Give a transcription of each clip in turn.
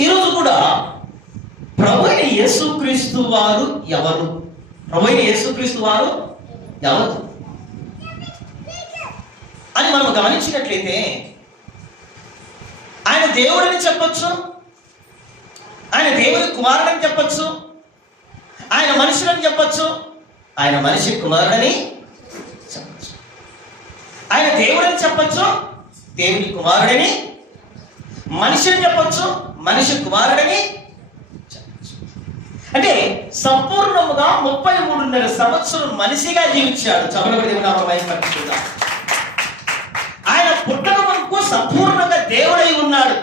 ఈరోజు కూడా ప్రభుత్వ యేసుక్రీస్తు వారు ఎవరు? ప్రభుత్వ యేసుక్రీస్తు వారు ఎవరు? అని మనం గమనించినట్లయితే ఆయన దేవుడని చెప్పచ్చు ఆయన దేవుని కుమారుడని చెప్పచ్చు ఆయన మనుషులని చెప్పచ్చు ఆయన మనిషి కుమారుడని చెప్పచ్చు. ఆయన దేవుడని చెప్పచ్చు దేవుని కుమారుడని మనిషిని చెప్పొచ్చు మనిషి కుమారుడని అంటే సంపూర్ణముగా ముప్పై మూడున్నర సంవత్సరం మనిషిగా జీవించాడు. చమలబడి పట్టించుకుందాం ఆయన పుట్టక మనకు సంపూర్ణంగా దేవుడై ఉన్నాడు.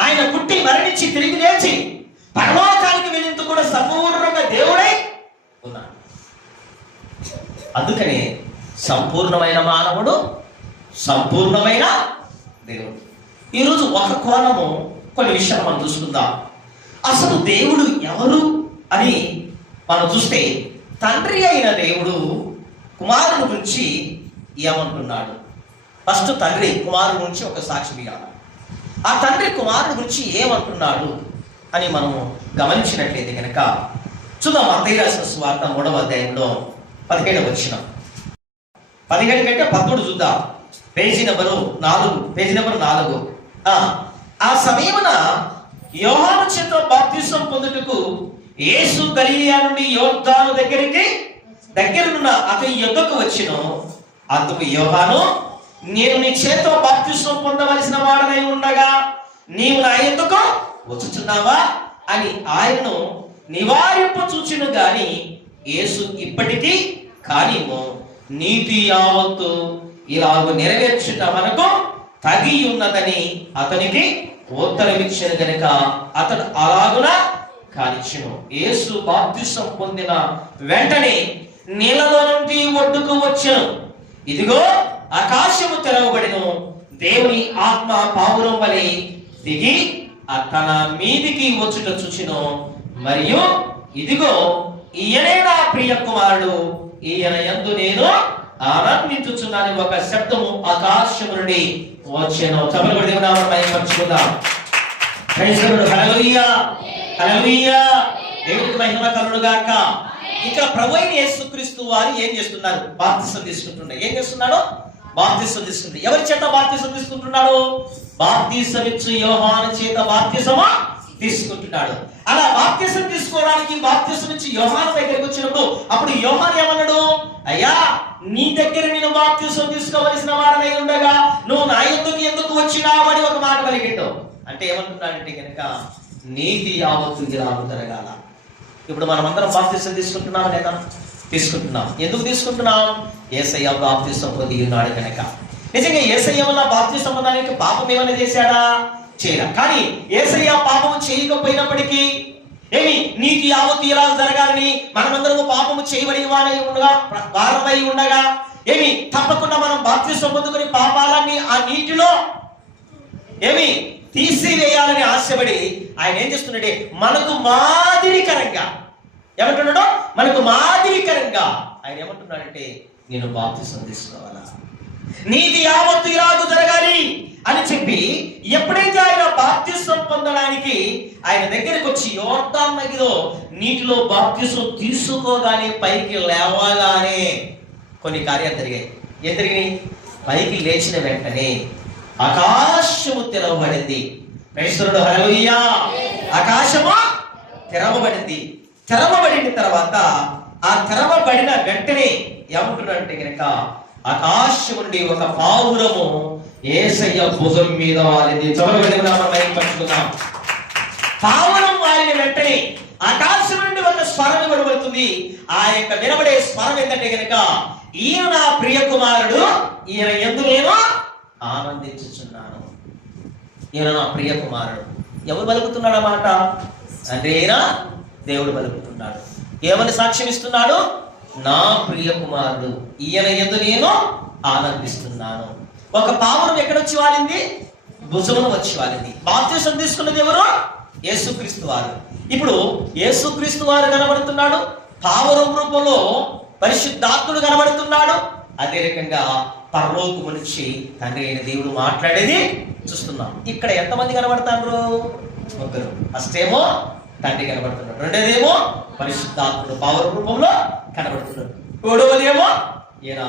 ఆయన పుట్టి మరణించి తిరిగి లేచి పరలోకానికి వెళ్ళినంత కూడా సంపూర్ణంగా దేవుడై ఉన్నాడు. అందుకని సంపూర్ణమైన మానవుడు సంపూర్ణమైన దేవుడు. ఈరోజు ఒక కోణము కొన్ని విషయాలు మనం చూసుకుందాం. అసలు దేవుడు ఎవరు అని మనం చూస్తే తండ్రి అయిన దేవుడు కుమారుని గురించి ఏమంటున్నాడు? ఫస్ట్ తండ్రి కుమారుని గురించి ఒక సాక్షి ఇవ్వాలి ఆ తండ్రి కుమారుని గురించి ఏమంటున్నాడు అని మనం గమనించినట్లయితే కనుక చూద్దాం అత్తయ్య రాసిన స్వార్థ మూడవ అధ్యాయంలో పదిహేడు వచ్చిన పదిహేడు కంటే పదమూడు చూద్దాం. పేజీ నెంబరు నాలుగు పేజీ నెంబర్ నాలుగు. ఆ, సమయమున యోహాను చేత బాప్తిసం పొందుటకు యేసు గలీలియా నుండి యోర్దాను దగ్గరికి దగ్గరనున్న అతని యొద్దకు వచ్చిన. అందుకు యోహాను నేను నీ చేత బాప్తిసం పొందవలసిన వాడనై ఉండగా నీవు నా ఎందుకు వచ్చుచున్నావా? అని ఆయనను నివారింప చూచును గాని యేసు ఇప్పటికీ కానిమో నీతి యావత్తు ఇలాగ నెరవేర్చుట మనకు తగి ఉన్నదని అతనికి ఉత్తరమిచ్చిన గనుక అతడు అలాగున కానిచ్చును. యేసు బాప్తిసం పొందిన వెంటనే నీళ్ళలో నుండి ఒడ్డుకు వచ్చాను. ఇదిగో ఆకాశము తెరవబడిను. దేవుని ఆత్మ పావురం వలె దిగి తన మీదికి వచ్చుట చూచిను. మరియు ఇదిగో ఈయనే నా ప్రియ కుమారుడు. ఈయన యందు నేను ఆనందించుచున్నాను. ఒక శబ్దము ఆకాశము నుండి వచ్చాను. చపలబడి దేవునామం మహిమపరచుకుందాం క్రైస్తవుడు హల్లెలూయా హల్లెలూయా దేవుడికి మహిమ కలుగును గాక ఇంకా ప్రభు అయిన యేసుక్రీస్తు వారు ఏం చేస్తున్నారు? బాప్తిసం తీసుకుంటున్నారు ఏం చేస్తున్నాడు? బాప్తిసం తీసుకుంటుంది ఎవరి చేత బాప్తిసం తీసుకుంటున్నాడు? బాప్తిసం ఇచ్చు యోహాను చేత బాప్తిసమా తీసుకుంటున్నాడు. అలా బాప్తిసం తీసుకోవడానికి బాప్తిసం ఇచ్చి యోహాను దగ్గరికి వచ్చినప్పుడు అప్పుడు యోహాన్ ఏమన్నాడు? అయ్యా నీ దగ్గర నేను బాప్తిసం తీసుకోవలసిన వాడనై ఉండగా నువ్వు నా ఎందుకు ఎందుకు వచ్చినావు అని ఒక మాట పలికిండు. అంటే ఏమంటున్నాడంటే కనుక నీతి యావత్తు గిరాలు జరగాల ఇప్పుడు మనం అందరం బాప్తిసం తీసుకుంటున్నాం లేదా? తీసుకుంటున్నాం. ఎందుకు తీసుకుంటున్నాం? ఏసయ్య బాప్తిసం పొంది ఉన్నాడు కనుక. నిజంగా ఏసయ్య వల్ల బాప్తిసం పొందడానికి పాపం ఏమైనా చేశాడా? చేయడం. కానీ ఏసయ్య పాపం చేయకపోయినప్పటికీ ఏమి? నీకు యావత్తు ఇలా జరగాలని మనమందరము పాపము చేయబడి వారై ఉండగా భారమై ఉండగా ఏమి? తప్పకుండా మనం బాప్తిసం పొందుకుని పాపాలన్నీ ఆ నీటిలో ఏమి? తీసివేయాలని ఆశపడి ఆయన ఏం చేస్తున్నాడే మనకు మాదిరికరంగా ఏమంటున్నాడు మనకు మాదిరికరంగా ఆయన ఏమంటున్నాడంటే నేను బాప్తిసం తీసుకోవాలా నీది యావత్తు ఇలాగ జరగాలి అని చెప్పి ఎప్పుడైతే ఆయన బాప్తిసం పొందడానికి ఆయన దగ్గరికి వచ్చి యోర్దాన్ నదిలో నీటిలో బాప్తిసం తీసుకోగానే పైకి లేవగానే కొన్ని కార్యాలు జరిగాయి. ఏం జరిగినాయి? పైకి లేచిన వెంటనే ఆకాశము తెరవబడింది. క్రైస్తవుడు హరవయ్యా ఆకాశము తెరవబడింది. తెరవబడిన తర్వాత ఆ తెరవబడిన వెంటనే ఏమంటున్నాడంటే కనుక ఆకాశం నుండి ఒక పావురము ఏసయ్య భుజం మీద వాలింది. చదవబడి పావురం వారిన వెంటనే ఆకాశం నుండి ఒక స్వరం ఇవ్వబడుతుంది ఆ యొక్క వినబడే స్వరం ఏంటంటే కనుక ఈయన నా ప్రియ కుమారుడు ఈయన ఎందు నేను ఆనందించుచున్నాను. ఈయన నా ప్రియ కుమారుడు ఎవరు పలుకుతున్నాడు అన్నమాట మాట? అంటే ఈయన దేవుడు పలుకుతున్నాడు ఏమని సాక్ష్యం ఇస్తున్నాడు నా ప్రియ కుమారుడు ఈయన ఎందు నేను ఆనందిస్తున్నాను. ఒక పావురం ఎక్కడొచ్చి వాలింది? భుజమును వచ్చి వాలింది. బాప్తీసం తీసుకున్నది ఎవరు? యేసుక్రీస్తు వారు. ఇప్పుడు యేసుక్రీస్తు వారు కనబడుతున్నాడు. పావురం రూపంలో పరిశుద్ధాత్ముడు కనబడుతున్నాడు. అదే రకంగా పరలోకము నుంచి తండ్రి అయిన దేవుడు మాట్లాడేది చూస్తున్నాం. ఇక్కడ ఎంతమంది కనబడతారు ఒకరు ఫస్టేమో తండ్రి కనబడుతున్నాడు. రెండోదేమో పరిశుద్ధాత్ముడు పావర రూపంలో కనబడుతున్నాడు. మూడవదేమో ఈయన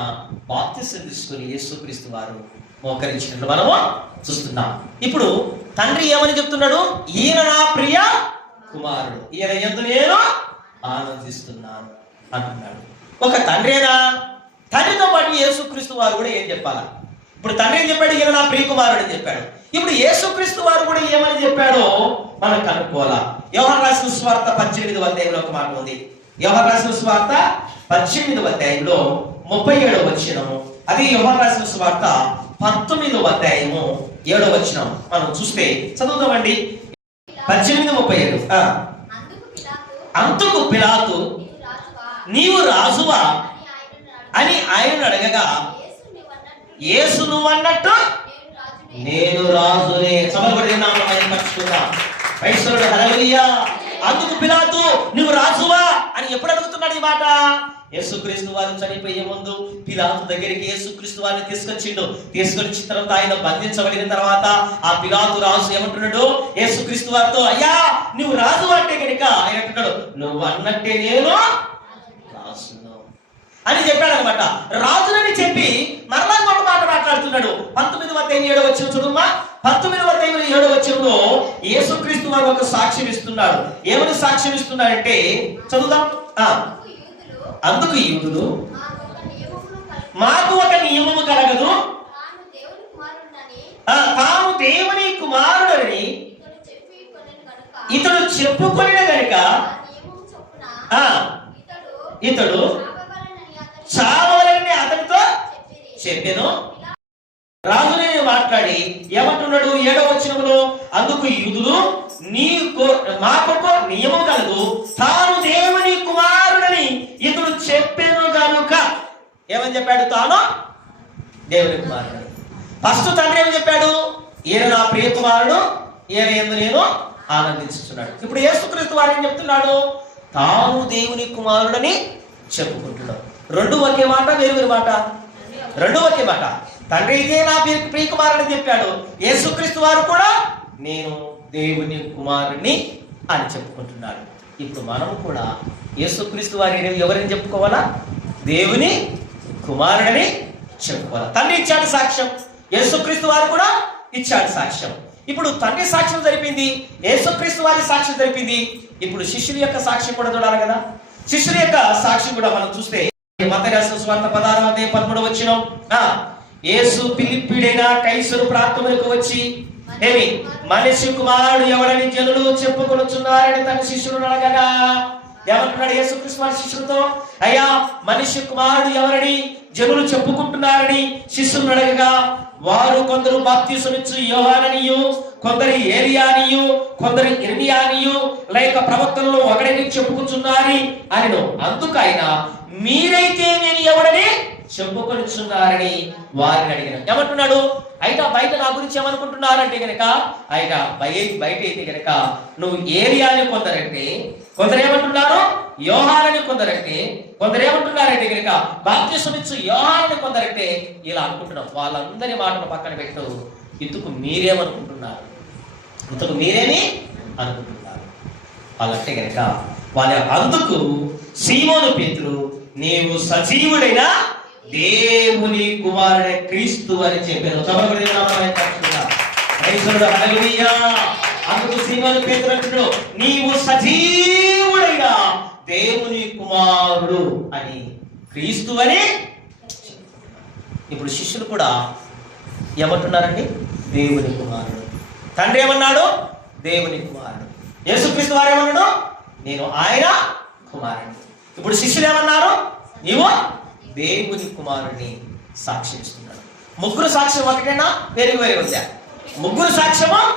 బాప్తిసం తీసుకుని యేసుక్రీస్తు వారు మోకరించినట్లు మనము చూస్తున్నాం. ఇప్పుడు తండ్రి ఏమని చెప్తున్నాడు? ఈయన నా ప్రియ కుమారుడు. ఈయన ఎందు నేను ఆనందిస్తున్నాను అంటున్నాడు. ఒక తండ్రేనా తండ్రితో పాటు యేసుక్రీస్తు వారు కూడా ఏం చెప్పాలా? ఇప్పుడు తండ్రి ఏం చెప్పాడు? ఈయన నా ప్రియకుమారుడు అని చెప్పాడు. ఇప్పుడు యేసుక్రీస్తు వారు కూడా ఏమని చెప్పాడో మనం కనుక్కోవాలా. యోహన్ రాసిన స్వార్థ పద్దెనిమిది అధ్యాయంలో ఒక మాట ఉంది. యోహన్ రాసిన స్వార్థ పద్దెనిమిది అధ్యాయంలో ముప్పై ఏడవ వచ్చినము అది యోహన్ రాసిన స్వార్థ పంతొమ్మిదవ అధ్యాయము ఏడవ వచ్చినం మనం చూస్తే చదువుతామండి పద్దెనిమిది ముప్పై ఏడు. అంతకు పిలాతు నీవు రాజువా? అని ఆయన అడగగా యేసు నువ్వు అన్నట్టు నేను రాజునే. రాజునే చదవబడి నామం మహిమపరుచుకుందాం వైశ్వరుడు హల్లెలూయా. అందుకు పిలాతు నువ్వు రాజువా? అని ఎప్పుడు అడుగుతున్నాడు ఈ మాట? యేసుక్రీస్తు వారు చనిపోయే ముందు పిలాతు దగ్గరికి యేసుక్రీస్తు వారిని తీసుకొచ్చిండు. తీసుకొచ్చిన తర్వాత ఆయన బంధించబడిన తర్వాత ఆ పిలాతు రాజు ఏమంటున్నాడు? యేసుక్రీస్తు వారితో అయ్యా నువ్వు రాజు అంటే కనుక ఆయన అంటున్నాడు నువ్వు అన్నట్టే నేను అని చెప్పాడనమాట రాజులని చెప్పి మరలా ఒక మాట మాట్లాడుతున్నాడు. పంతొమ్మిది అధ్యాయం ఏడో వచ్చిన చూడమ్మా. పంతొమ్మిది అధ్యాయం ఏడు వచ్చంలో యేసుక్రీస్తు వారు ఒక సాక్ష్యం ఇస్తున్నాడు. ఏమని సాక్ష్యం ఇస్తున్నాడంటే చదువుదాం. ఆ, అందుకు యూదులు మాకు ఒక నియమము కలగదు. తాను దేవుని కుమారుడని ఆ, దేవుని ఇతడు చెప్పుకొని కనుక ఇతడు చావాలని అతనితో చెప్పాను. రాజునే మాట్లాడి ఏమంటున్నాడు? ఏడవ వచ్చినప్పుడు అందుకు యుధులు నీ మా కొరకు నియమం కలదు తాను దేవుని కుమారుడని ఇతడు చెప్పాను కనుక ఏమని చెప్పాడు? తాను దేవుని కుమారుడు ఫస్ట్ తండ్రి ఏమని చెప్పాడు? ఈయన నా ప్రియ కుమారుడు ఈయన ఎందు నేను ఆనందించుతున్నాడు ఇప్పుడు యేసుక్రీస్తు వారు ఏం చెప్తున్నాడు? తాను దేవుని కుమారుడని చెప్పుకుంటున్నాడు. రెండు ఒకే మాట వేరు వేరు మాట? రెండు ఒకే మాట. తండ్రి ఇదే నా ప్రియ- కుమారుడు అని చెప్పాడు. యేసుక్రీస్తు వారు కూడా నేను దేవుని కుమారుని అని చెప్పుకుంటున్నాడు. ఇప్పుడు మనం కూడా యేసుక్రీస్తు వారిని ఎవరిని చెప్పుకోవాలా? దేవుని కుమారుడని చెప్పుకోవాలి. తండ్రి ఇచ్చాడు సాక్ష్యం. యేసుక్రీస్తు వారు కూడా ఇచ్చాడు సాక్ష్యం. ఇప్పుడు తండ్రి సాక్ష్యం జరిపింది యేసుక్రీస్తు వారి సాక్ష్యం జరిపింది. ఇప్పుడు శిష్యుల యొక్క సాక్ష్యం కూడా చూడాలి కదా. శిష్యుల యొక్క సాక్ష్యం కూడా మనం చూస్తే మత స్వార్థ పదారం అదే పదమూడు వచ్చిన యేసు పిలిపిడైన కైసరు వచ్చి ఏమి మనిషి కుమారుడు ఎవడని జనులు చెప్పుకొనుచున్నారని తన శిష్యుడు అడగగా ఏమంటున్నాడు యేసుకృష్ణ వారి శిష్యులతో? అయ్యా మనిషి కుమారుడు ఎవరని జనులు చెప్పుకుంటున్నారని శిష్యులు అడగగా వారు కొందరు బాప్తీసునిచ్చు యోహాననియు కొందరు ఏరియానియు కొందరు ఇర్మియానియు లేక ప్రవక్తల్లో ఒకడని చెప్పుకుంటున్నారని అని అందుకు ఆయన మీరైతే నేను ఎవడని చెప్పుకొనిచున్నారని వారిని అడిగిన. ఏమంటున్నాడు? అయితే బయట నా గురించి ఏమనుకుంటున్నారంటే గనక ఆయన బయ బయట అయితే గనక నువ్వు ఏరియాని కొందరంటే కొందరు ఏమంటున్నారు యోహానని కొందరంటే కొందరు ఏమంటున్నారంటే గనక బాప్తిసమిచ్చు యోహానని కొందరంటే ఇలా అనుకుంటున్నాం. వాళ్ళందరి మాటలు పక్కన పెట్టు. ఇందుకు మీరేమనుకుంటున్నారు? ఇంతకు మీరేమి అనుకుంటున్నారు? వాళ్ళంటే గనక వాళ్ళ అందుకు సీమోను పేతులు నీవు సజీవుడైన దేవుని కుమారుడే క్రీస్తు అని చెప్పారు. అందుకు సీమోను పేతురు నీవు సజీవుడైన దేవుని కుమారుడు అని క్రీస్తు అని ఇప్పుడు శిష్యులు కూడా ఏమంటున్నారండి? దేవుని కుమారుడు. తండ్రి ఏమన్నాడు? దేవుని కుమారుడు. యేసుక్రీస్తు వారు ఏమన్నాడు? నేను ఆయన కుమారుడు ఇప్పుడు శిష్యులు ఏమన్నారు? నీవు దేవుని కుమారుడిని సాక్షిస్తున్నాడు. ముగ్గురు సాక్ష్యం ఒకటేనా? వేరు వేరు ఉందా? ముగ్గురు సాక్ష్యము?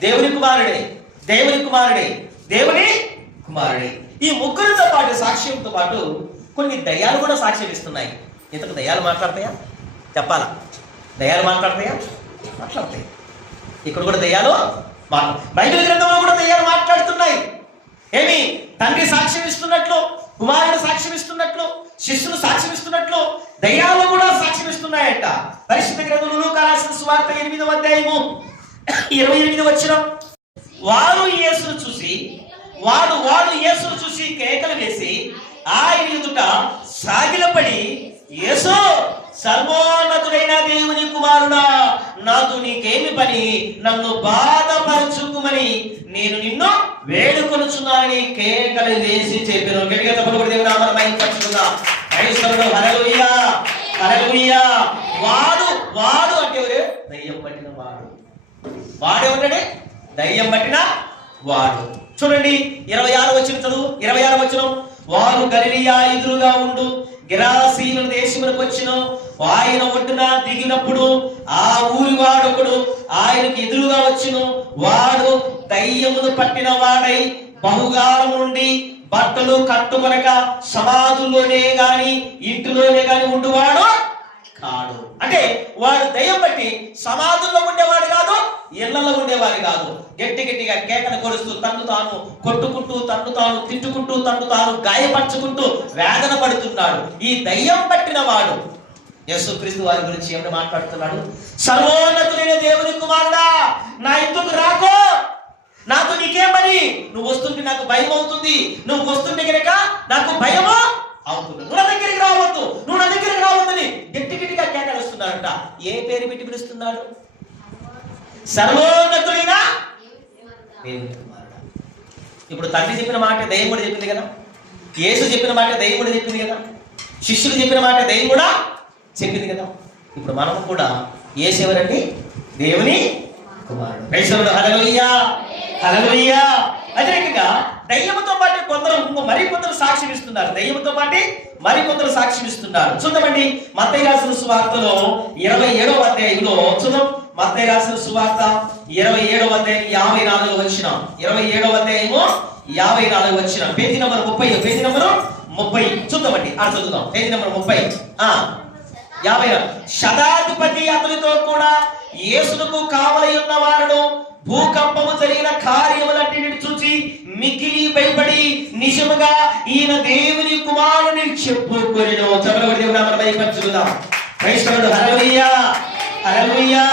దేవుని కుమారుడే. దేవుని కుమారుడే. దేవుని కుమారుడే. ఈ ముగ్గురితో పాటు సాక్ష్యంతో పాటు కొన్ని దయ్యాలు కూడా సాక్ష్యం ఇస్తున్నాయి. ఇంతకు దయ్యాలు మాట్లాడతాయా? చెప్పాలా? దయ్యాలు మాట్లాడతాయా? మాట్లాడతాయి. ఇక్కడ కూడా దయ్యాలు మాట్లా బైబిల్ గ్రంథంలో కూడా దయ్యాలు మాట్లాడుతున్నాయి. ఏమి? తండ్రి సాక్ష్యం ఇస్తున్నట్లు కుమారుడు సాక్ష్యం ఇస్తున్నట్లు శిష్యులు సాక్ష్యం ఇస్తున్నట్లు దయ్యాలు కూడా సాక్ష్యం ఇస్తున్నాయట పరిశుద్ధ గ్రంథంలో కాలాసిన సువార్త ఎనిమిదవ అధ్యాయము ఇరవై ఎనిమిది వచ్చిన వారు యేసును చూసి వాడు వాడు యేసును చూసి కేకలు వేసి ఆయన ఎదుట సాగిలపడి యేసు సర్వోన్నతుడైన దేవుని కుమారుడా నాకు నీకేమి పని? నన్ను బాధపరచుకుమని నేను నిన్ను వేడుకొనుచున్నారని కేకలు వేసి చెప్పాను గట్టిగా తప్పుడు దేవుని నామం మహిమపరచుకుందా క్రైస్తవుడు హల్లెలూయా హల్లెలూయా. వాడు వాడు అంటే ఎవరు? దయ్యం పట్టిన వాడు. వాడేమంటాడే దయ్యం పట్టిన వాడు. చూడండి ఇరవై ఆరు వచ్చిన చదువు ఇరవై ఆరు వచ్చిన వారు గలియా ఎదురుగా ఉండు గిరాసీల దేశములకు వచ్చిన ఆయన ఒడ్డున దిగినప్పుడు ఆ ఊరి వాడొకడు ఆయనకు ఎదురుగా వచ్చును వాడు దయ్యమును పట్టిన వాడై బహుగాలం నుండి బట్టలు కట్టుకొనక సమాధుల్లోనే గాని ఇంటిలోనే గాని ఉండువాడు కాడు. అంటే వాడు దయ్యం బట్టి సమాధుల్లో ఉండేవాడు కాదు ఇళ్ళలో ఉండేవాడు కాదు. గట్టి గట్టిగా కేకలు కొడుస్తూ తన్ను తాను కొట్టుకుంటూ తన్ను తాను తిట్టుకుంటూ తన్ను తాను గాయపరుచుకుంటూ వేదన పడుతున్నాడు. ఈ దయ్యం పట్టిన వాడు యేసుక్రీస్తు వారి గురించి ఏమిటి మాట్లాడుతున్నాడు? సర్వోన్నతులైన దేవుని కుమారుడా నా ఇందుకు రాకో. నాకు నీకేం పని? నువ్వు వస్తుంటే నాకు భయం అవుతుంది నువ్వు వస్తుంటే కనుక నాకు భయము అవుతుంది నువ్వు నా దగ్గరికి రావద్దు నువ్వు నా దగ్గరికి రావద్దని గట్టి గట్టిగా కేకలుస్తున్నాడంట ఏ పేరు పెట్టి పిలుస్తున్నాడు? సర్వోన్నతుడైన దేవుని ఇప్పుడు తండ్రి చెప్పిన మాట దయ్యం కూడా చెప్పింది కదా? యేసు చెప్పిన మాట దయ్యం కూడా చెప్పింది కదా? శిష్యులు చెప్పిన మాట దయ్యం కూడా చెప్పింది కదా? ఇప్పుడు మనం కూడా యేసు ఎవరండి? దేవుని కుమారుడు. హలలుయ్యా హలలుయ్యా అదే అదేవిధంగా దయ్యముతో పాటు కొందరు ఇంకో మరి కొందరు సాక్ష్యం ఇస్తున్నారు. దయ్యముతో పాటు మరి కొందరు సాక్ష్యం ఇస్తున్నారు. చూద్దామండి. మత్తయ్య రాసిన సువార్తలో ఇరవై ఏడవ అధ్యాయంలో చూద్దాం. మత్తయ్య రాసిన సువార్త ఇరవై ఏడవ అధ్యాయం యాభై నాలుగు వచ్చిన ఇరవై ఏడవ అధ్యాయము యాభై నాలుగు వచ్చిన పేజీ నెంబర్ ముప్పై. పేజీ నెంబర్ ముప్పై. చూద్దామండి. ఆ చదువుదాం. పేజీ నెంబర్ ముప్పై. ఆ. యాభై శతాధిపతి అతనితో కూడా యేసునకు కావలి ఉన్న వారును భూకంపము జరిగిన కార్యములన్నిటిని చూసి మిగిలి భయపడి నిజముగా ఈయన దేవుని కుమారుని చెప్పుకొనిను చదవబడి దేవుడు భయపరచుకుందాం క్రైస్తవుడు హరవయ్యా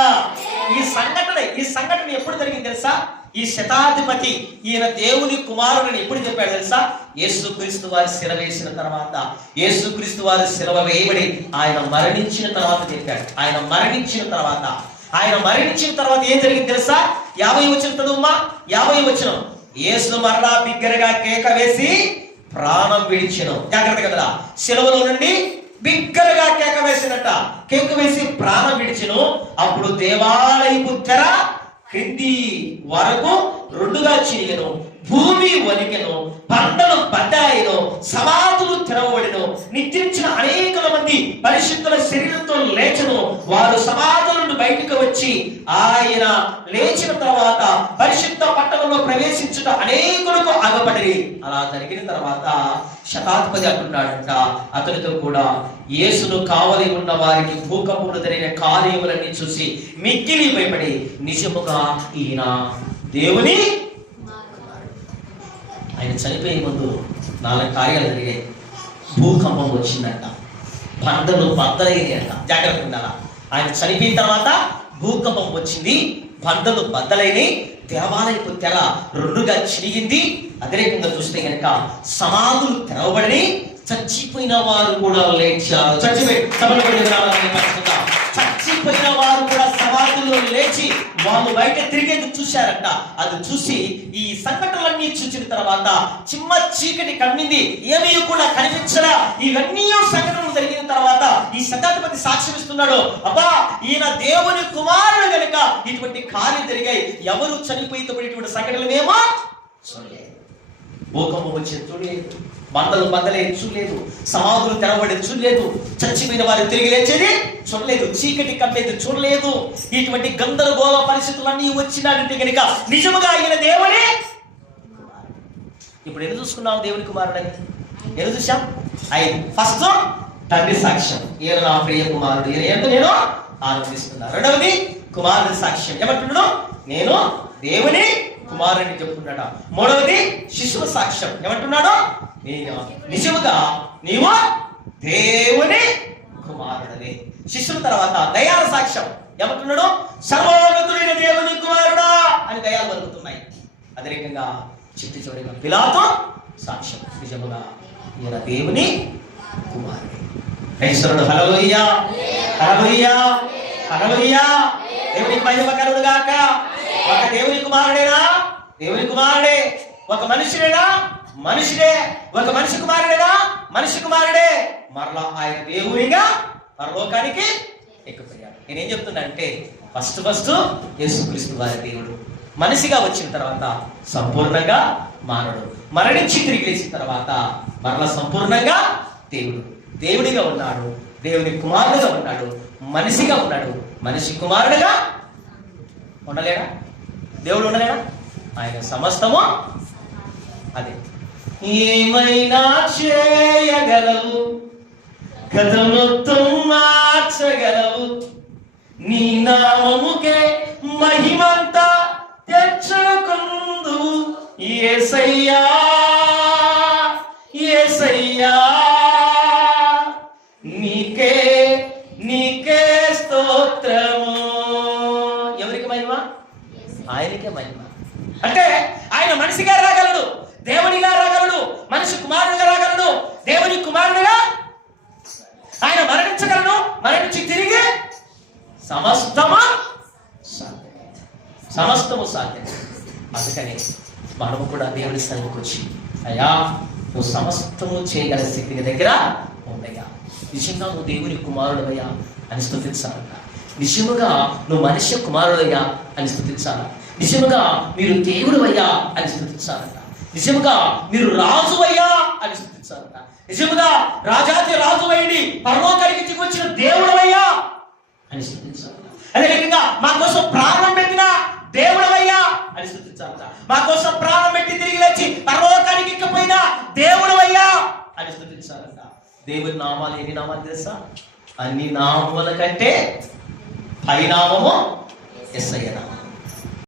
ఈ సంఘటన ఈ సంఘటన ఎప్పుడు జరిగింది తెలుసా? ఈ శతాధిపతి ఈయన దేవుని కుమారుడిని ఎప్పుడు చెప్పాడు తెలుసా? యేసుక్రీస్తు వారి శిర వేసిన తర్వాత. యేసుక్రీస్తు వారి శిలవ వేయబడి ఆయన మరణించిన తర్వాత చెప్పాడు. ఆయన మరణించిన తర్వాత. ఆయన మరణించిన తర్వాత ఏం జరిగింది తెలుసా? యాభై వచ్చిన చదువుమా యాభై వచ్చిన యేసు మరలా బిగ్గరగా కేక వేసి ప్రాణం విడిచిన. జాగ్రత్త కదా శిలవలో నుండి బిగ్గరగా కేక వేసినట్ట. కేక వేసి ప్రాణం విడిచెను. అప్పుడు దేవాలయపు తెర క్రింది వరకు రెండుగా చీయను. భూమి వణికెను పంటలు పడ్డాయను సమాధులు తెరవబడిను నిద్రించిన అనేక మంది పరిశుద్ధుల శరీరంతో లేచను. వారు సమాధుల నుండి బయటకు వచ్చి ఆయన లేచిన తర్వాత పరిశుద్ధ పట్టణంలో ప్రవేశించుట అనేకులకు అగపడి అలా జరిగిన తర్వాత శతాధిపతి అంటున్నాడంట అతనితో కూడా యేసును కావలి ఉన్న వారికి భూకంపములు జరిగిన కార్యములన్నీ చూసి మిక్కిలి భయపడి నిజముగా ఈయన దేవుని ఆయన చనిపోయే ముందు నాలుగు కార్యాలు జరిగాయి. భూకంపం వచ్చిందంట. బండలు బద్దలయ్యాయంట. జాగ్రత్త ఉండాల? ఆయన చనిపోయిన తర్వాత భూకంపం వచ్చింది. బంధలు బద్దలైనవి దేవాలయపు తెర రెండుగా చిరిగింది. అదేవిధంగా చూస్తే కనుక సమాధులు తెరవబడి చచ్చిపోయిన వారు కూడా లేచారు. చచ్చిపోయి సభలు వారు కూడా సమాధుల్లో లేచి వాళ్ళు బయట తిరిగేది చూశారంట. అది చూసి ఈ సంఘటనలన్నీ చూసిన తర్వాత చిమ్మ చీకటి కమ్మింది ఏమీ కూడా కనిపించరా ఇవన్నీ సంఘటనలు జరిగిన తర్వాత ఈ శతాధిపతి సాక్ష్యం ఇస్తున్నాడు అబ్బా ఈయన దేవుని కుమారుడు కనుక ఇటువంటి కార్యం జరిగాయి. ఎవరు చనిపోయినప్పుడు ఇటువంటి సంఘటనలు ఏమో? భూకంపం వచ్చేది చూడలేదు. మందలు మందలే చూడలేదు. సమాధులు తెరవబడేది చూడలేదు. చచ్చిపోయిన వారు తిరిగి లేచేది చూడలేదు. చీకటి కమ్మేది చూడలేదు. ఇటువంటి గందరగోళ పరిస్థితులన్నీ వచ్చినాడంటే కనుక నిజముగా ఆయన దేవుడే ఇప్పుడు ఎన్ని చూసుకున్నాం దేవుని కుమారుడని? ఎన్ని చూసాం ఐదు. ఫస్ట్ తండ్రి సాక్ష్యం. ఈయన నా ప్రియ కుమారుడు. ఈయన నేను ఆనందిస్తున్నా రెండవది కుమారుడి సాక్ష్యం. ఏమంటున్నాడు? నేను దేవుని కుమారుడిని చెప్తున్నాడా మూడవది శిశువు సాక్ష్యం. ఏమంటున్నాడు? నేను నిజముగా నీవు దేవుని కుమారుడని. శిష్యుల తర్వాత దయాల సాక్ష్యం ఏమంటున్నాడు? సర్వోన్నతుడైన దేవుని కుమారుడా అని దయాలు పలుకుతున్నాయి అదే చిట్టి చూడగా పిలాతో సాక్ష్యం నిజముగా ఈయన దేవుని కుమారుడే. క్రైస్తవుడు హలలోయ్యా హలలోయ్యా హలలోయ్యా దేవుని మహిమ కలుడు గాక. ఒక దేవుని కుమారుడేనా? దేవుని కుమారుడే. ఒక మనుషుడేనా? మనిషిడే ఒక మనిషి కుమారుడేనా? మనిషి కుమారుడే. మరలా ఆయన దేవునిగా పరలోకానికి ఎక్కిపోయాడు. నేనేం చెప్తున్నా అంటే ఫస్ట్ ఫస్ట్ యేసుక్రీస్తు వారి దేవుడు మనిషిగా వచ్చిన తర్వాత సంపూర్ణంగా మానవుడు మరణించి తిరిగి లేచిన తర్వాత మరలా సంపూర్ణంగా దేవుడు. దేవుడిగా ఉన్నాడు దేవుని కుమారుడుగా ఉన్నాడు మనిషిగా ఉన్నాడు మనిషి కుమారుడుగా ఉండలేడా? దేవుడు ఉండలేడా? ఆయన సమస్తము అదే. ఏమైనా చేయగలవు? కథ మొత్తం మార్చగలవు. నీ నామముకే మహిమంతా తెచ్చుకుందు. ఏసయ్యా ఏసయ్యా నీకే నీకే స్తోత్రము. ఎవరికి మహిమ? ఆయనకే మహిమ. అంటే ఆయన మనిషిగా రాగలడు దేవునిగా రాగలడు మనిషి కుమారుడిగా రాగలడు దేవుని కుమారుడిగా ఆయన మరణించగలడు మరణించి తిరిగి సమస్తము సాధ్యమే. సమస్తము సాధ్యం అందుకని మనము కూడా వచ్చి అయ్యా నువ్వు సమస్తము చేయగల శక్తి దగ్గర ఉందయ్యా నిజంగా నువ్వు దేవుని కుమారుడయ్యా అని స్థుతించాలంట. నిజముగా నువ్వు మనిషి కుమారుడయ్యా అని స్థుతించాలా నిజముగా మీరు దేవుడవయ్యా అని స్థుతించాలట. నిజముగా మీరు రాజువయ్యా అని స్థుతించాలట. నిజముగా రాజాతి రాజు అయ్యి పరలోకానికి దిగొచ్చిన దేవుడవయ్యా అని స్థుతించాలట. అదే రకంగా మా కోసం ప్రాణం పెట్టిన దేవుడవయ్యా అని స్థుతించాలంట. మా కోసం ప్రాణం పెట్టి తిరిగి లేచి పరలోకానికి దేవుడు అయ్యా అని స్థుతించాలంట. దేవుని నామాలు ఎన్ని నామాలు తెలుసా? అన్ని నామముల కంటే పైనామము ఎస్ఐ నామం.